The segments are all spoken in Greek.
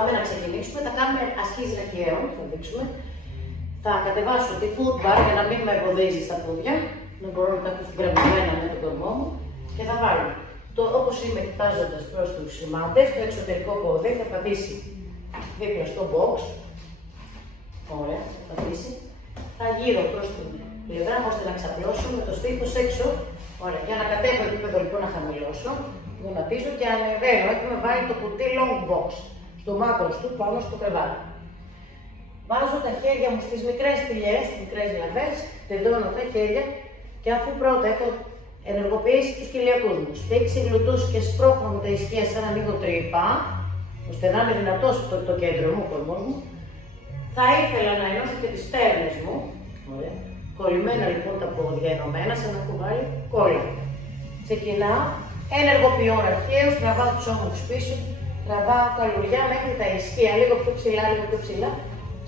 Πάμε να ξεκινήσουμε, θα κάνουμε ασκήσεις ραχιαίων, θα δείξουμε. Θα κατεβάσω τη foot bar για να μην με εμποδίζει στα πόδια, να μπορώ να τα έχω γκρεμμένα με τον κορμό μου και θα βάλω όπως είμαι κοιτάζοντας προς τους σημάτες, το εξωτερικό πόδι θα πατήσει δίπλα στο box. Ωραία, θα πατήσει. Θα γύρω προς την πλευρά ώστε να ξαπλώσω με το στήθος έξω. Ωραία, για να κατέβω επίπεδο λοιπόν να χαμηλώσω, γονατίζω και ανεβαίνω. Έχουμε βάλει το κουτί long box στο μάκρος του πάνω στο κρεβάτι. Βάζω τα χέρια μου στις μικρές θηλιές, στις μικρές λαβές, τεντώνω τα χέρια και αφού πρώτα έχω ενεργοποιήσει τους κοιλιακούς μου, σφίξει γλουτούς και σπρώχνω με τα ισχύα σαν να ανοίγω τρύπα, ώστε να είναι δυνατός το κέντρο μου, ο κορμός μου, θα ήθελα να ενώσω και τις στέρνες μου. Ωραία. Κολλημένα λοιπόν τα πόδια ενωμένα, σαν να έχω βάλει κόλλα. Ξεκινάω, ενεργοποιώ ραχαίους, τραβάω τους ώμους πίσω, τραβάω τα λουριά μέχρι τα ισχύα, λίγο πιο ψηλά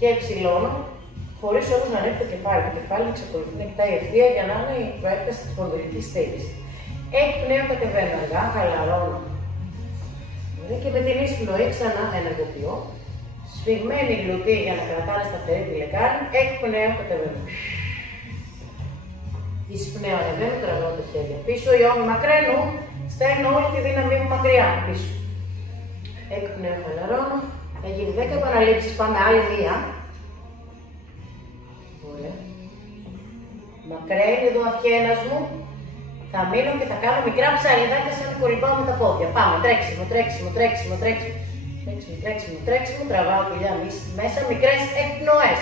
και ψηλώνω, χωρίς όμως να ανοίγει το κεφάλι. Το κεφάλι να ξεκολουθεί να κοιτάει ευθεία για να είναι η προέκταση της σπονδυλικής στήλης. Εκπνέω, κατεβαίνω αργά, χαλαρώνω. Και με την εισπνοή ξανά ενεργοποιώ. Σφιγμένη γλουτή για να κρατάνε σταθερή τη λεκάνη. Εκπνέω, κατεβαίνω. Εισπνέω, ανεβαίνω, τραβάω τα χέρια πίσω. Οι ώμοι μακραίνουν, στέλνω όλη τη δύναμή μου μακριά πίσω. Εκπνέω, χαλαρώνω. Θα γίνει 10 επαναλήψεις, πάμε άλλη μία. Ωραία. Μακραίνει εδώ αυχένας μου. Θα μείνω και θα κάνω μικρά ψαλιδάκια σαν να κολυμπάω με τα πόδια. Πάμε, τρέξιμο. Τραβάω κοιλιά μέσα, μικρές εκπνοές.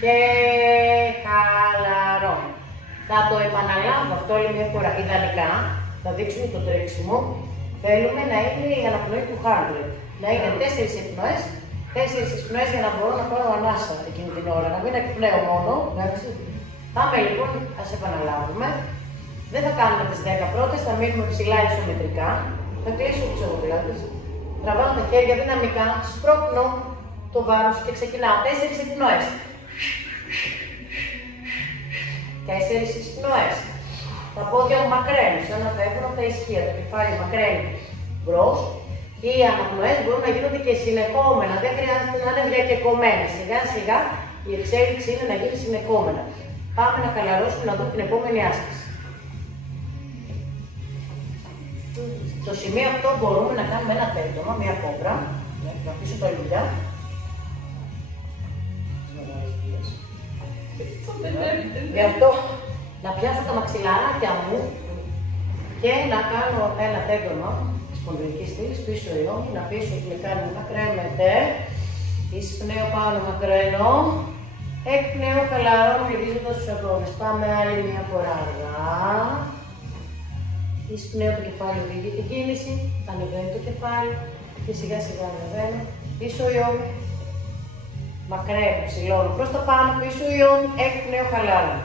Και χαλαρώνω. Θα το επαναλάβω αυτό άλλη μια φορά. Ιδανικά θα δείξουμε το τρέξιμο. Θέλουμε να είναι η αναπνοή του 100. Να είναι 4 εκπνοές για να μπορώ να πάρω ανάσα εκείνη την ώρα. Να μην εκπνέω μόνο. Εντάξει. Πάμε λοιπόν, ας επαναλάβουμε. Δεν θα κάνουμε τις 10 πρώτες, θα μείνουμε ψηλά ισομετρικά. Θα κλείσω τις ομοπλάτες. Τραβάω τα χέρια δυναμικά, σπρώχνω το βάρος και ξεκινάω. 4 εκπνοές. 4 εισπνοές. Τα πόδια μου μακραίνουν, σαν να φεύγουν από τα ισχύα. Το κεφάλι μακραίνει μπρος. Οι αναπνοές μπορούν να γίνονται και συνεχόμενα. Δεν χρειάζεται να είναι διακεκομένα. Σιγά σιγά η εξέλιξη είναι να γίνει συνεχόμενα. Πάμε να χαλαρώσουμε να δούμε την επόμενη άσκηση. Στο σημείο αυτό μπορούμε να κάνουμε ένα τέντομα, μια κόμπρα. Να αφήσω τα λουλιά. Γι' αυτό να πιάσω τα μαξιλάρια μου και να κάνω ένα τέντομα της σπονδυλικής στήλης πίσω οι ώμοι, να αφήσω τη λεκάνη μου να κρέμεται. Εισπνέω πάνω, μακραίνω. Εκπνέω, χαλαρώνω, γυρίζοντας τους αγώνες. Πάμε άλλη μια φορά αργά. Εισπνέω, το κεφάλι οδηγεί την κίνηση. Ανεβαίνει το κεφάλι και σιγά σιγά ανεβαίνω. Πίσω οι ώμοι. Μακραίνω, ψηλώνω προς τα πάνω, πίσω οι ώμοι. Εκπνέω, χαλαρώνω.